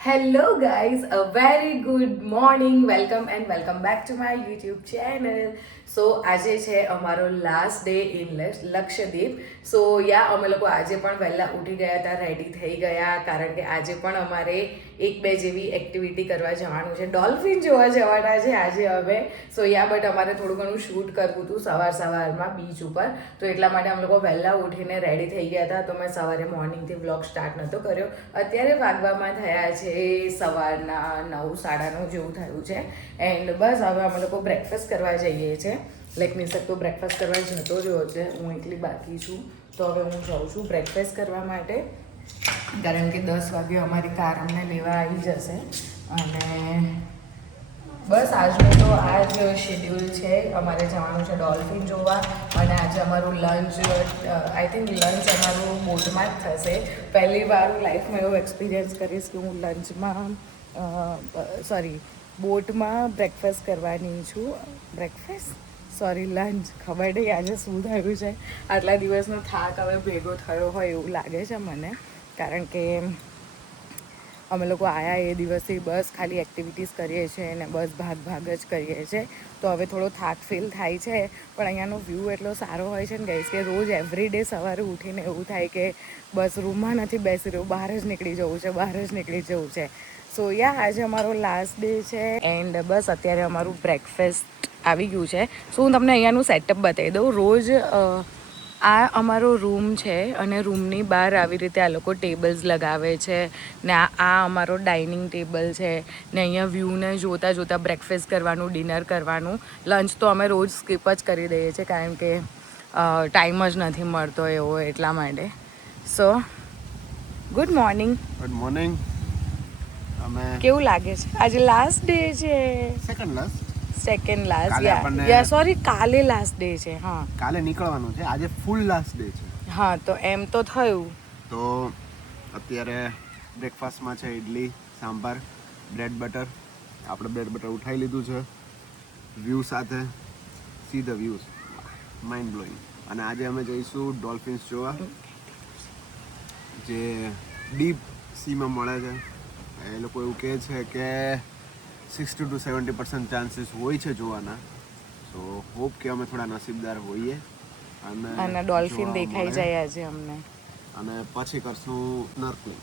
Hello guys, a very good morning. Welcome and welcome back to my YouTube channel. સો આજે છે અમારો last day in Lakshadweep. સો યા અમે લોકો આજે પણ વહેલા ઉઠી ગયા હતા, રેડી થઈ ગયા, કારણ કે આજે પણ અમારે એક બે જેવી એક્ટિવિટી કરવા જવાનું છે. ડોલ્ફિન જોવા જવાના છે આજે હવે. સો યા બટ અમારે થોડું ઘણું શૂટ કરવું હતું સવારમાં બીચ ઉપર, તો એટલા માટે અમે લોકો વહેલા ઉઠીને રેડી થઈ ગયા હતા. તો મેં સવારે મોર્નિંગથી વ્લોગ સ્ટાર્ટ નહોતો કર્યો. અત્યારે વાગવામાં થયા છે સવારના 9, 9:30 જેવું થયું છે. એન્ડ બસ હવે અમે લોકો બ્રેકફાસ્ટ કરવા જઈએ છીએ. લાઈક મીન્સ તો બ્રેકફાસ્ટ કરવા જતો રહ્યો છે, હું એકલી બાકી છું. તો હવે હું જાઉં છું બ્રેકફાસ્ટ કરવા માટે, કારણ કે 10 વાગે અમારી કાર અમને લેવા આવી જશે. અને બસ આજનું તો આ જ શેડ્યુલ છે. અમારે જવાનું છે ડોલ્ફિન જોવા, અને આજે અમારું લંચ આઈ થિંક લંચ અમારું બોટમાં જ થશે. પહેલી વાર હું લાઈફમાં એવો એક્સપિરિયન્સ કરીશ કે હું લંચમાં બોટમાં બ્રેકફાસ્ટ કરવાની છું. લંચ ખબર નહીં આજે શું થયું છે. આટલા દિવસનો થાક હવે ભેગો થયો હોય એવું લાગે છે મને, કારણ કે અમે લોકો આવ્યા એ દિવસથી બસ ખાલી એક્ટિવિટીઝ કરીએ છીએ અને બસ ભાગ જ કરીએ છીએ. તો હવે થોડો થાક ફીલ થાય છે, પણ અહીંયાનો વ્યૂ એટલો સારો હોય છે ને ગાઈસ, કે રોજ એવરી ડે સવારે ઉઠીને એવું થાય કે બસ રૂમમાં નથી બેસી રહ્યું, બહાર જ નીકળી જવું છે. સો યા આજે અમારો લાસ્ટ ડે છે. એન્ડ બસ અત્યારે અમારું બ્રેકફાસ્ટ આવી ગયું છે. સો હું તમને અહીંયાનું સેટઅપ બતાવી દઉં. રોજ આ અમારો રૂમ છે, અને રૂમની બહાર આવી રીતે આ લોકો ટેબલ્સ લગાવે છે ને આ અમારો ડાઇનિંગ ટેબલ છે ને અહીંયા વ્યૂને જોતાં બ્રેકફાસ્ટ કરવાનું, ડિનર કરવાનું. લંચ તો અમે રોજ સ્કીપ જ કરી દઈએ છીએ, કારણ કે ટાઈમ જ નથી મળતો એવો, એટલા માટે. સો ગુડ મોર્નિંગ. કેવું લાગે છે? આજે લાસ્ટ ડે છે. સેકન્ડ લાસ્ટ, સોરી કાલે લાસ્ટ ડે છે. હા, કાલે નીકળવાનું છે, આજે ફૂલ લાસ્ટ ડે છે. હા, તો એમ તો થયું. તો અત્યારે બ્રેકફાસ્ટમાં છે ઇડલી, સાંભાર, બ્રેડ બટર. આપણે બ્રેડ બટર ઉઠાવી લીધું છે વ્યૂ સાથે. See the views, mind blowing. અને આજે અમે જઈશું ડોલ્ફિન્સ જોવા, જે ડીપ સીમાં મળે છે. એ લોકો એવું કહે છે કે 60 to 70% ચાન્સીસ હોય છે જોવાના. સો હોપ કે અમે થોડા નસીબદાર હોઈએ અને ડોલ્ફિન દેખાઈ જાય આજે અમને. અને પછી કરશું સ્નર્કલિંગ.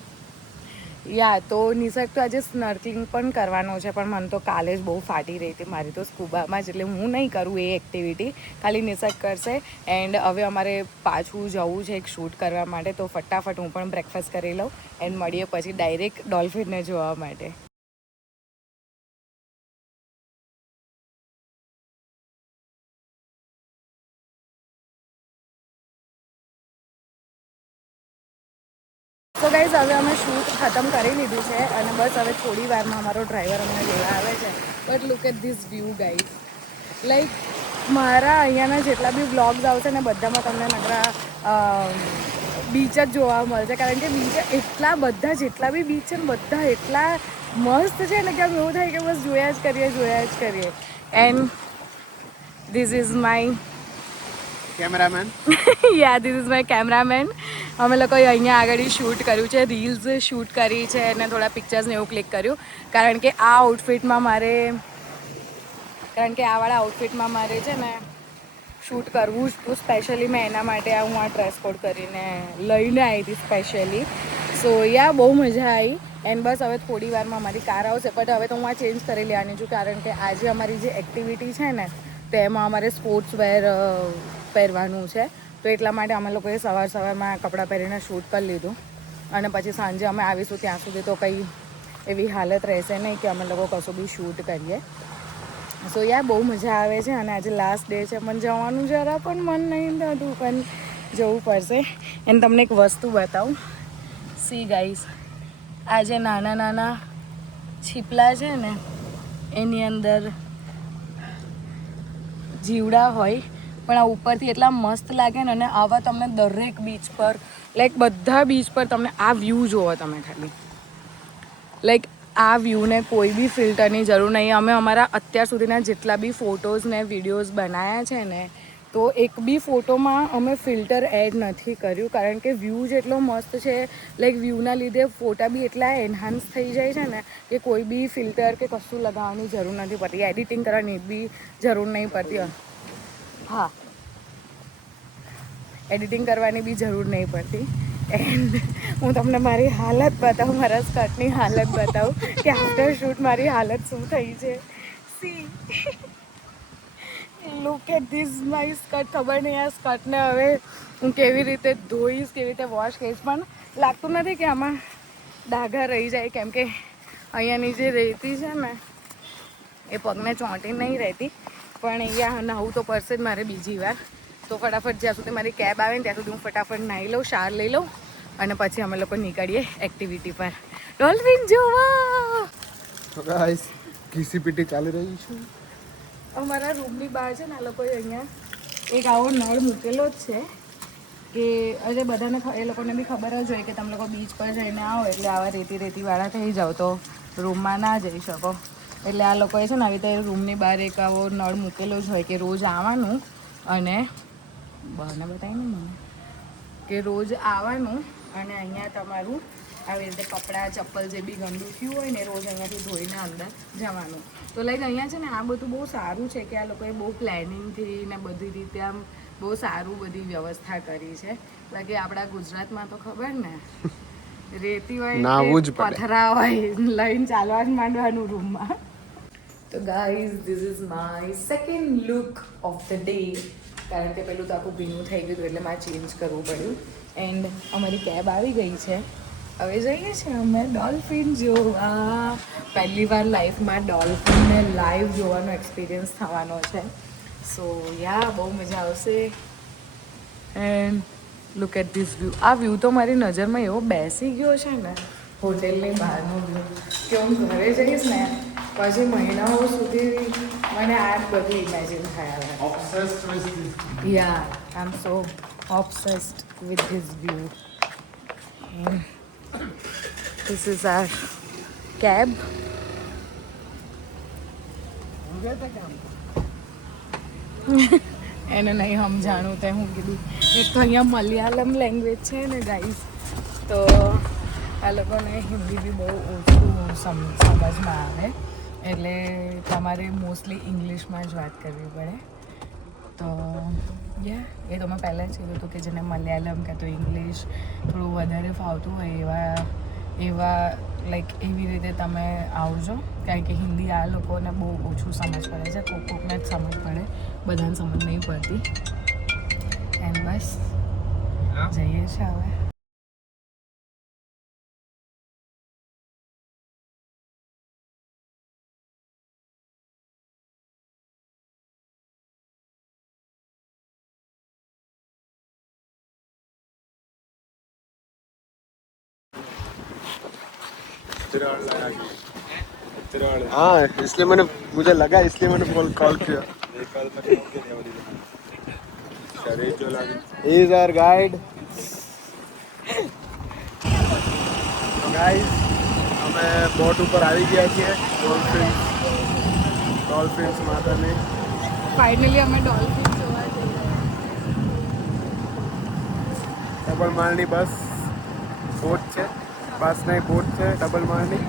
યા તો નિસર્ગ તો આજે સ્નર્કલિંગ પણ કરવાનો છે, પણ મને તો કાલે જ બહુ ફાટી રહી હતી મારી તો સ્કૂબામાં જ, એટલે હું નહીં કરું એ એક્ટિવિટી, ખાલી નિસર્ગ કરશે. એન્ડ હવે અમારે પાછું જવું છે એક શૂટ કરવા માટે, તો ફટાફટ હું પણ બ્રેકફાસ્ટ કરી લઉં એન્ડ મળીએ પછી ડાયરેક્ટ ડોલ્ફિનને જોવા માટે. તો ગાઈઝ હવે અમે શૂટ ખતમ કરી લીધું છે, અને બસ હવે થોડી વારમાં અમારો ડ્રાઈવર અમને લેવા આવે છે. But look at this view guys. Like મારા અહીંયાના જેટલા બી વ્લોગ્સ આવશે ને બધામાં તમને નકરા બીચ જ જોવા મળશે, કારણ કે બીચ એટલા બધા જેટલા બી બીચ છે ને બધા એટલા મસ્ત છે ને કે આમ એવું થાય કે બસ જોયા જ કરીએ. And this is my cameraman. This is my cameraman. અમે લોકોએ અહીંયા આગળ શૂટ કર્યું છે, રીલ્સ શૂટ કરી છે અને થોડા પિક્ચર્સને એવું ક્લિક કર્યું, કારણ કે આ આવાળા આઉટફિટમાં મારે છે ને શૂટ કરવું જ હતું. સ્પેશિયલી મેં એના માટે હું આ ડ્રેસ કોડ કરીને લઈને આવી હતી સ્પેશિયલી. સો યા બહુ મજા આવી. એન્ડ બસ હવે થોડી વારમાં અમારી કાર આવશે, બટ હવે તો હું આ ચેન્જ કરી લેવાની છું, કારણ કે આજે અમારી જે એક્ટિવિટી છે ને તેમાં અમારે સ્પોર્ટ્સ વેર પહેરવાનું છે. તો એટલા માટે અમે લોકોએ સવારમાં કપડાં પહેરીને શૂટ કરી લીધું, અને પછી સાંજે અમે આવીશું ત્યાં સુધી તો કંઈ એવી હાલત રહેશે નહીં કે અમે લોકો કશું બી શૂટ કરીએ. સો યાર બહુ મજા આવે છે, અને આજે લાસ્ટ ડે છે. મને જવાનું જરા પણ મન નહીં થતું, પણ જવું પડશે. એને તમને એક વસ્તુ બતાવું. સી ગાઈસ, આ જે નાના છીપલા છે ને એની અંદર જીવડા હોય, પણ આ ઉપરથી એટલા મસ્ત લાગે ને. અને આવા તમને દરેક બીચ પર, લાઈક બધા બીચ પર તમને આ વ્યૂ જોવો તમે ખાલી. લાઈક આ વ્યૂને કોઈ બી ફિલ્ટરની જરૂર નહીં. અમે અમારા અત્યાર સુધીના જેટલા બી ફોટોઝ ને વિડીયોઝ બનાવ્યા છે ને, તો એક બી ફોટોમાં અમે ફિલ્ટર એડ નથી કર્યું કારણ કે વ્યૂ જેટલો મસ્ત છે લાઈક વ્યૂના લીધે ફોટા બી એટલા એન્હાન્સ થઈ જાય છે ને કે કોઈ બી ફિલ્ટર કે કશું લગાવવાની જરૂર નથી પડતી, એડિટિંગ કરવાની બી જરૂર નહીં પડતી. હા, એડિટિંગ કરવાની બી જરૂર નહીં પડતી. એન્ડ હું તમને મારી હાલત બતાવું, મારા સ્કર્ટની હાલત બતાવું કે આફ્ટર શૂટ મારી હાલત શું થઈ છે. See look at this my skirt. ખબર નહીં આ સ્કર્ટને હવે હું કેવી રીતે ધોઈશ, કેવી રીતે વોશ કરીશ, પણ લાગતું નથી કે આમાં ડાઘા રહી જાય કેમ કે અહીંયાની જે રેતી છે ને એ પગને ચોંટી નહીં રહેતી, પણ અહીંયા નહાવું તો પડશે જ મારે બીજી વાર. તો ફટાફટ જ્યાં સુધી મારી કેબ આવે ને ત્યાં સુધી હું ફટાફટ નાહી લઉં, શાર લઈ લઉં અને પછી અમે લોકો નીકળીએ એક્ટિવિટી પર ડોલ્ફિન જોવા. તો ગાઈસ ઘીસીપીટી ચાલી રહી છે અમારા રૂમની બહાર છે ને આ લોકોએ અહીંયા એક આવો નળ મૂકેલો જ છે કે અરે બધાને એ લોકોને બી ખબર જ હોય કે તમે લોકો બીચ પર જઈને આવો એટલે આવા રેતીવાળા થઈ જાઓ તો રૂમમાં ના જઈ શકો. એટલે આ લોકોએ છે ને આવી રીતે રૂમની બહાર એક આવો નળ મૂકેલો જ હોય કે રોજ આવવાનું અને બહાને બતાવીને મને કે રોજ આવવાનું અને અહીંયા તમારું આવી રીતે કપડાં ચપ્પલ જે બી ગંદુ થયું હોય ને રોજ અહીંયાથી ધોઈને અંદર જવાનું. તો લાઈક અહીંયા છે ને આ બધું બહુ સારું છે કે આ લોકોએ બહુ પ્લાનિંગથી ને બધી રીતે આમ બહુ સારું બધી વ્યવસ્થા કરી છે. બાકી આપણા ગુજરાતમાં તો ખબર ને રેતી હોય પથરા હોય લઈને ચાલવા જ માંડવાનું રૂમમાં. તો guys this is my second look of the day કારણ કે પેલું તો આખું ભીનું થઈ ગયું એટલે મારે ચેન્જ કરવું પડ્યું. એન્ડ અમારી કેબ આવી ગઈ છે, હવે જઈએ છીએ અમે ડોલ્ફિન જોવા. પહેલી વાર લાઈફમાં ડોલ્ફિનને લાઈવ જોવાનો એક્સપિરિયન્સ થવાનો છે. સો યા બહુ મજા આવશે. And look at this view. આ વ્યૂ તો મારી નજરમાં એવો બેસી ગયો છે ને હોટેલની બહારનો વ્યૂ કે હું ઘરે જઈશ ને પછી મહિનાઓ સુધી મને આ જ બધું ઇમેજિન થયા. યા આઈ એમ સો obsessed with this view. This is our cab. એને નહીં સમજાણું તે હું કીધું એક તો અહીંયા મલયાલમ લેંગ્વેજ છે ને ગાઈઝ તો આ લોકોને હિન્દી બી બહુ ઓછું સમજમાં આવે એટલે તમારે મોસ્ટલી ઇંગ્લિશમાં જ વાત કરવી પડે. તો એ તો મેં પહેલાં જ કીધું હતું કે જેને મલયાલમ કાં તો ઇંગ્લિશ થોડું વધારે ફાવતું હોય એવા લાઈક એવી રીતે તમે આવજો કારણ કે હિન્દી આ લોકોને બહુ ઓછું સમજ પડે છે. કોકને જ સમજ પડે, બધાને સમજ નહીં પડતી. એન્ડ બસ જઈએ છીએ હવે. हाँ इसलिए मुझे लगा इसलिए मैंने कॉल किया. He is our guide. Guys, અમે બોટ ઉપર આવી ગયા છીએ ડોલ્ફિન્સ માતાની. ફાઇનલી અમે ડોલ્ફિન જોવા જઈ રહ્યા. ડબલ માળની બસ બોટ છે, બસ નહીં બોટ છે ડબલ માળની.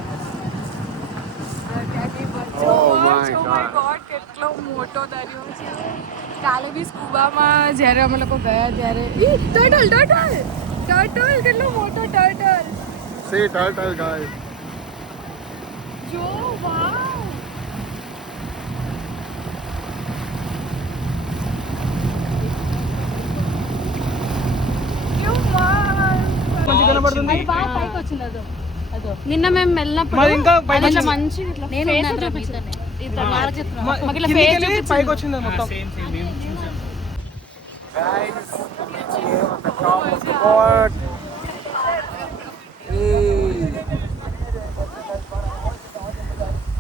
Oh my God, કેટલો મોટો દરિયો છે. કાલે બી સ્કૂબામાં જ્યારે અમે લોકો ગયા ત્યારે ટર્ટલ કેટલો મોટો ટર્ટલ. See turtle guys. જો વાવ. నిన్న మేము వెళ్ళినప్పుడు మంచిగా పైకి వచ్చింది మొత్తం.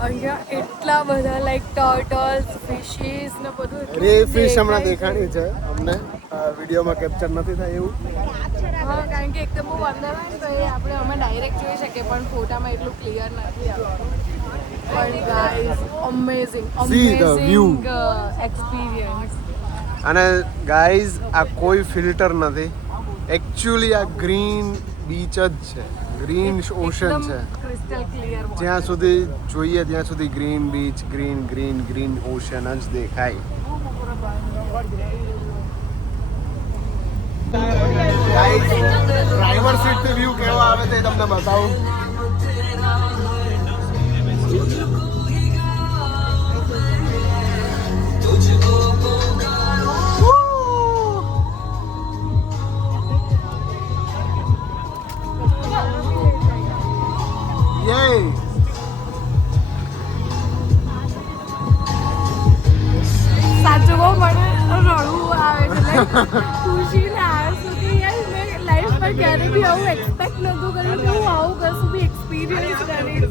અહીંયા એટલા બધા લાઈક ટર્ટલ્સ, ફિશીસ ને બધું. રે ફિશ હમણાં દેખાણી છે અમને, વિડીયોમાં કેપ્ચર નથી થાય એવું. હા કારણ કે એકદમ બહુ અંદર હોય ને તો એ અમે ડાયરેક્ટ જોઈ શકીએ પણ ફોટામાં એટલું ક્લિયર નથી આવતું. પણ ગાઈઝ અમેઝિંગ એક્સપિરિયન્સ. અને ગાઈઝ આ કોઈ ફિલ્ટર નથી, એકચ્યુઅલી આ ગ્રીન બીચ જ છે, ગ્રીન ઓશન છે. ક્રિસ્ટલ ક્લિયર જ્યાં સુધી જોઈએ ત્યાં સુધી green beach, green green green ocean જ દેખાય. ડ્રાઈવર સીટ થી વ્યૂ કેવો આવે તે તમને બતાવું. Yay! સાચું કહું મને રડવું આવે છે ખુશી ને આજ સુધી યાર મેં લાઈફમાં ક્યારે બી આવું એક્સપેક્ટ નહોતું કર્યું કે હું આવું કશું બી એક્સપિરિયન્સ કરીશ.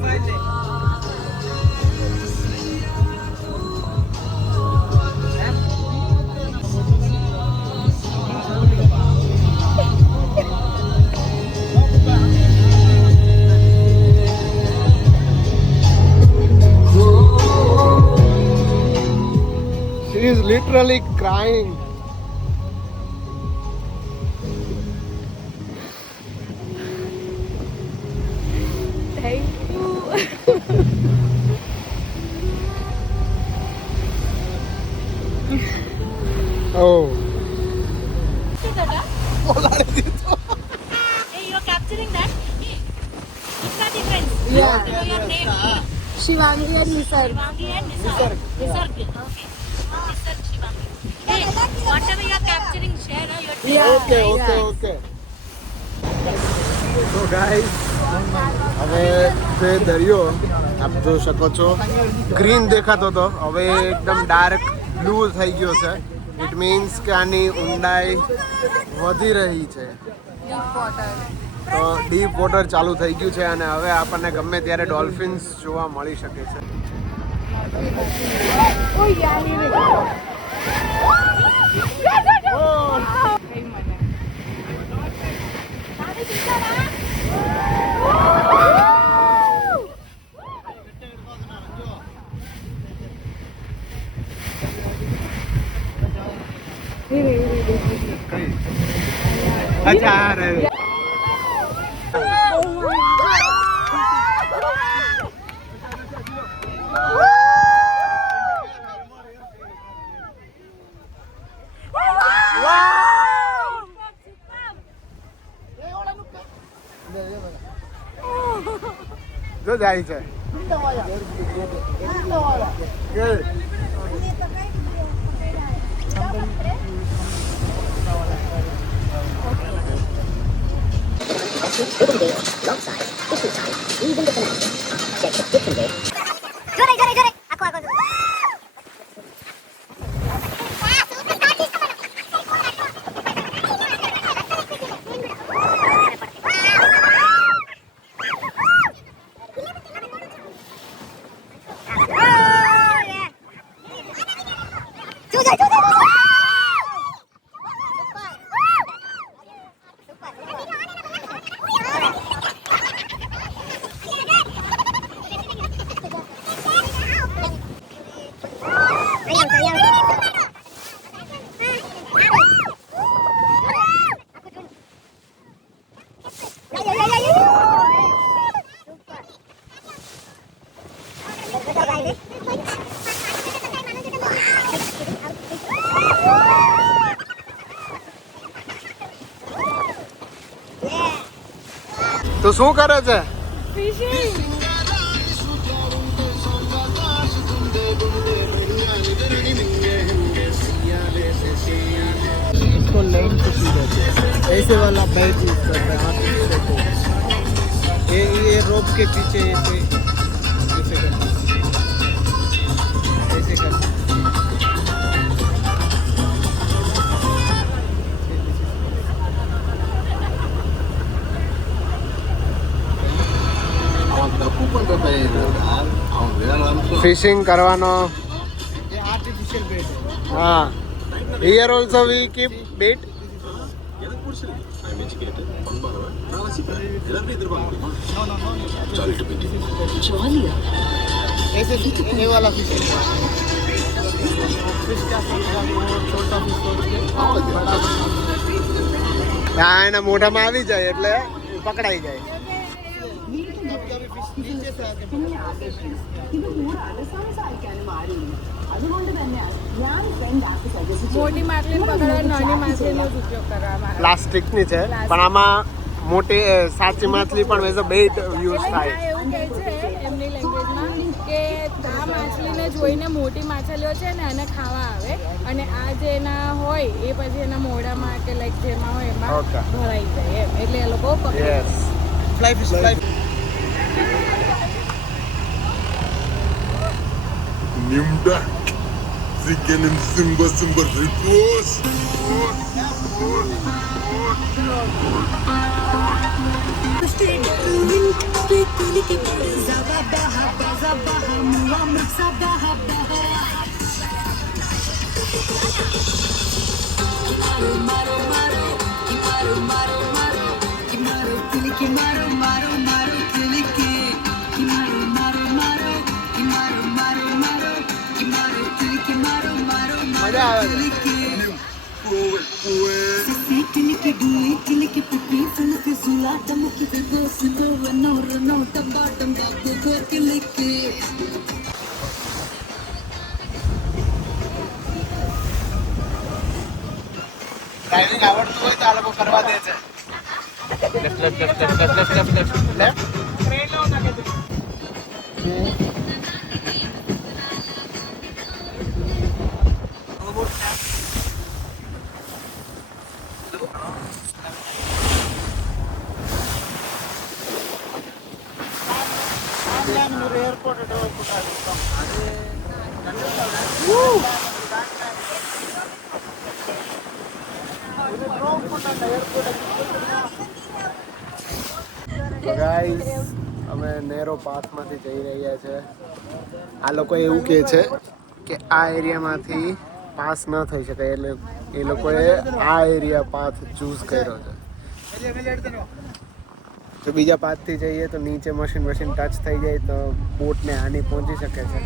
She is literally crying. Thank you. Oh. Hey, you're capturing that? Hey, what's the difference? Yeah. You know your name. Shivangi and Nisarg. Shivangi and Nisarg. Nisarg. Okay. Nisarg Shivangi. Hey, whatever you're capturing, share your name. Yeah. Okay. So guys, હવે જે દરિયો આપ જોઈ શકો છો green દેખાતો હતો, હવે એકદમ ડાર્ક બ્લુ થઈ ગયો છે. ઇટ મીન્સ કે આની ઊંડાઈ વધી રહી છે, તો ડીપ વોટર ચાલુ થઈ ગયું છે અને હવે આપણને ગમે ત્યારે ડોલ્ફિન્સ જોવા મળી શકે છે. Oh yeah. અચ્છા આ રહ્યું. જો જાય છે. Good. તો શું કરે છે? इसको लैंड पे सीधा ऐसे वाला बैच यूज करता है, हाथ पीछे को ये रोप के पीछे ऐसे ऐसे करते ऐसे करते. ફિશિંગ કરવાનો. ये आर्टिफिशियल बेड है. હા, હિયર ઓલ્સો વી કીપ બેટ. ऐसे ये वाला फिशिंग है. फिश का समझा वो छोटा फिश तोड़ के बड़ा હા એના મોઢામાં આવી જાય એટલે પકડાઈ જાય. कभी फिश नीचे से आके મોટી માછલી પકડવા નાની માછલીનો જ ઉપયોગ કરવામાં આવે પ્લાસ્ટિકની છે પણ આમાં મોટી સાચી માછલી પણ એઝ અ બેટ યુઝ થાય. આ એવું કહે છે એમની લેંગ્વેજમાં કે આ માછલીને જોઈને મોટી માછલીઓ છે ને એને ખાવા આવે અને આ જે એના હોય એ પછી એના મોઢામાં કે લાઈક જેમાં હોય એમાં Okay. ભરાઈ જાય એમ એટલે એ લોકો પકડે. Yes. Fly fish fly Nimda, Zikenim Simba Simba Ripos. મજા આવે છે. ડ્રાઇવિંગ આવડતું હોય તો આ લોકો કરવા દે છે. લેફ્ટ. एयरपोर्ट ગાઈસ અમે નેરો પાથમાંથી જઈ રહ્યા છે. આ લોકો એવું કહે છે કે આ એરિયામાંથી પાસ ન થઈ શકે એટલે એ લોકોએ આ એરિયા પાથ ચૂઝ કર્યો છે. જો બીજા પાથથી જઈએ તો નીચે મશીન ટચ થઈ જાય તો બોટને હાનિ પહોંચી શકે છે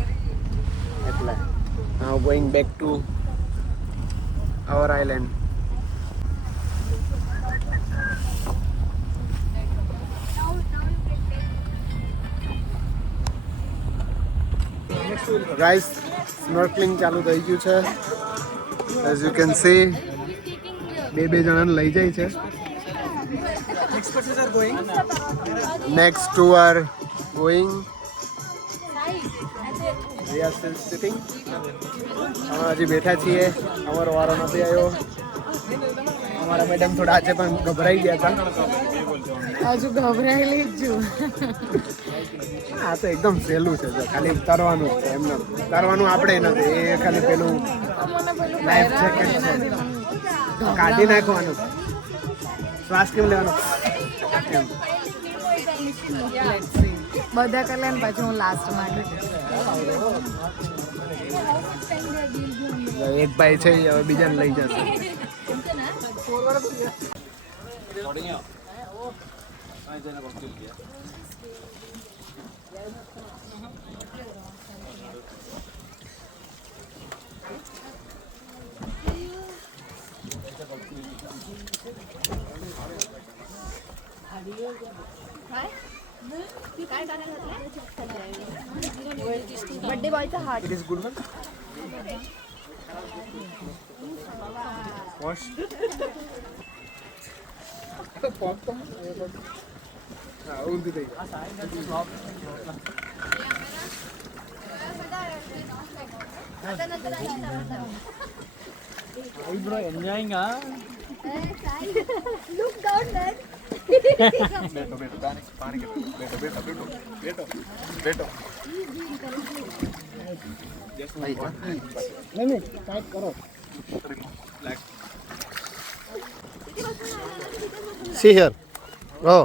એટલે now going back to our island. Guys snorkelling ચાલુ થઈ ગયું છે. એઝ યુ કેન સી બે જણાને લઈ જાય છે. Next two are going. We are still sitting. અમે હજી બેઠા છીએ. અમારો વારો નથી આવ્યો. અમારા મેડમ થોડા આજે પણ ગભરાઈ ગયા હતા. હજુ ગભરાયેલી જ છું. આ તો એકદમ સહેલું છે. જો ખાલી તરવાનું જ છે. એમને તરવાનું આપણે નથી. એ ખાલી પેલું લાઈફ જેકેટ છે કાઢી નાખવાનું. શ્વાસ કેમ લેવાનો એમ. બધા કરી લે ને પછી હું લાસ્ટમાં એક ભાઈ છે એ હવે બીજાને લઈ જશે. बर्थडे बॉयचा heart. It is good one. Wash. ઊંધી થઈ ગઈ. Hey bro, enjoying huh? Look down there. नहीं टाइट करो. See here. Oh.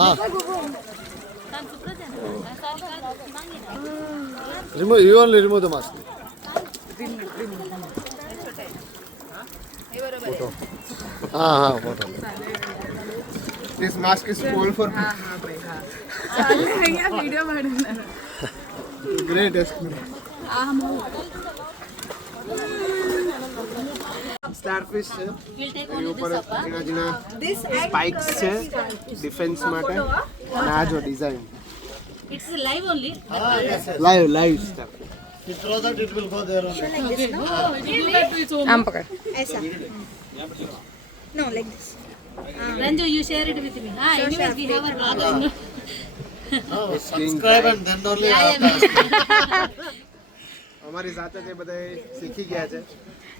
હા કાન સુપ્ર છે ને સારી કાન માંગી ના remove you only remove the mask હા હા photo This mask is full for હા ભાઈ હા ચાલે અહીંયા વિડીયો બનાવવાનો great. સ્ટારફિશ છે વિલ ટેક એની ઓનલી ઉપર ધીસ અપ ઝીણા ઝીણા સ્પાઇક્સ છે ડિફેન્સ માટે અને આ જો design it's live only live star You throw that, it will go there only. આમ પકડ Ranju, you share it with me. Anyways, we have a vlogger. Subscribe and then only. અમારી સાથે જે બધા શીખી ગયા છે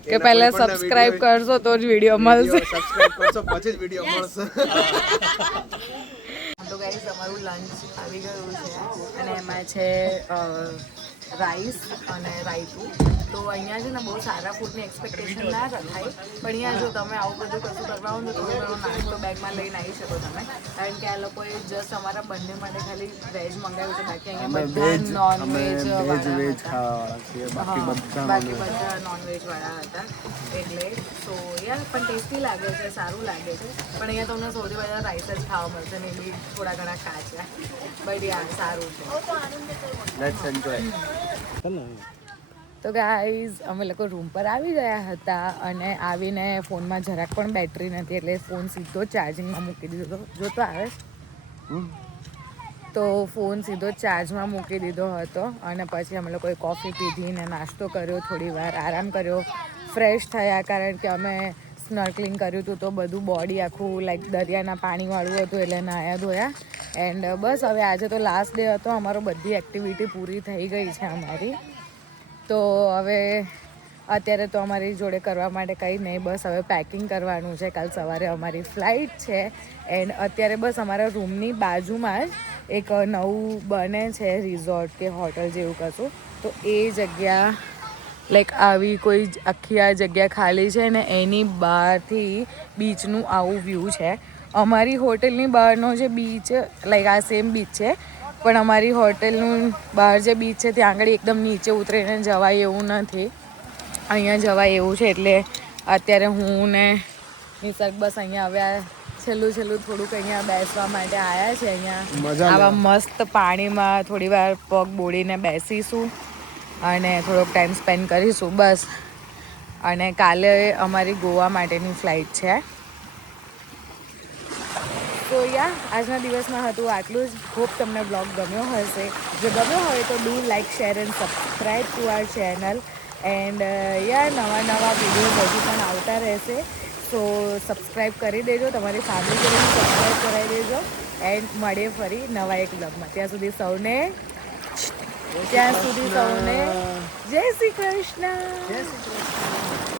કે પહેલા સબસ્ક્રાઇબ કરશો તો જ વિડીયો મળશે સબસ્ક્રાઇબ કરશો પછી જ વિડીયો મળશે તો ગાઈસ અમારું લંચ આવી ગયું છે અને એમાં છે રાઈસ અને રાયતું તો અહીંયા છે ને બહુ સારા ફૂડની એક્સપેક્ટેશન ના રખાય પણ અહીંયા જો તમે આવું બધું કશું કરવા હો તો થોડો ઘણો નાસ્તો બેગમાં લઈને આવી શકો તમે કારણ કે આ લોકોએ જસ્ટ અમારા બંને માટે ખાલી વેજ મંગાવ્યું છે બાકી અહીંયા બધા નોનવેજ બાકી બધા નોનવેજ વાળા હતા એટલે સો યાર પણ ટેસ્ટી લાગે છે સારું લાગે છે પણ અહીંયા તમને સૌથી વધારે રાઈસ જ ખાવા મળશે ને એ બી થોડા ઘણા કાચા બટ યાર સારું છે લેટ્સ એન્જોય તો ગાઈઝ અમે લોકો રૂમ પર આવી ગયા હતા અને આવીને ફોનમાં જરાક પણ બેટરી નથી એટલે ફોન સીધો ચાર્જિંગમાં મૂકી દીધો જો તો આવે તો ફોન સીધો ચાર્જમાં મૂકી દીધો હતો અને પછી અમે લોકોએ કોફી પીધી ને નાસ્તો કર્યો થોડી વાર આરામ કર્યો ફ્રેશ થયા કારણ કે અમે સ્નર્કલિંગ કર્યું હતું તો બધું બોડી આખું લાઈક દરિયાના પાણીવાળું હતું એટલે નાહ્યા ધોયા એન્ડ બસ હવે આજે તો લાસ્ટ ડે હતો અમારો બધી એક્ટિવિટી પૂરી થઈ ગઈ છે અમારી તો હવે અત્યારે તો અમારી જોડે કરવા માટે કંઈ નહીં બસ હવે પેકિંગ કરવાનું છે કાલ સવારે અમારી ફ્લાઇટ છે એન્ડ અત્યારે બસ અમારા રૂમની બાજુમાં જ એક નવું બને છે રિઝોર્ટ કે હોટલ જેવું કશું તો એ જગ્યા લાઈક આવી કોઈ આખી આ જગ્યા ખાલી છે ને એની બહારથી બીચનું આવું વ્યૂ છે અમારી હોટલની બહારનો જે બીચ લાઈક આ સેમ બીચ છે પણ અમારી હોટલનું બહાર જે બીચ છે ત્યાં આગળ એકદમ નીચે ઉતરીને જવાય એવું નથી અહીંયા જવાય એવું છે એટલે અત્યારે હું ને નિસર્ગ બસ અહીંયા હવે છેલ્લું થોડુંક અહીંયા બેસવા માટે આવ્યા છે અહીંયા આવા મસ્ત પાણીમાં થોડી વાર પગ બોળીને બેસીશું અને થોડોક ટાઈમ સ્પેન્ડ કરીશું બસ અને કાલે અમારી ગોવા માટેની ફ્લાઇટ છે તો યા આજના દિવસમાં હતું આટલું જ હોપ તમને બ્લોગ ગમ્યો હશે જો ગમ્યો હોય તો do like share and subscribe two R channel and યાર નવા વિડીયો હજુ પણ આવતા રહેશે સો સબસ્ક્રાઈબ કરી દેજો તમારી ફેમિલી જોડે સબસ્ક્રાઈબ કરાવી દેજો એન્ડ મળીએ ફરી નવા એક બ્લોગમાં ત્યાં સુધી સૌને જય શ્રી કૃષ્ણ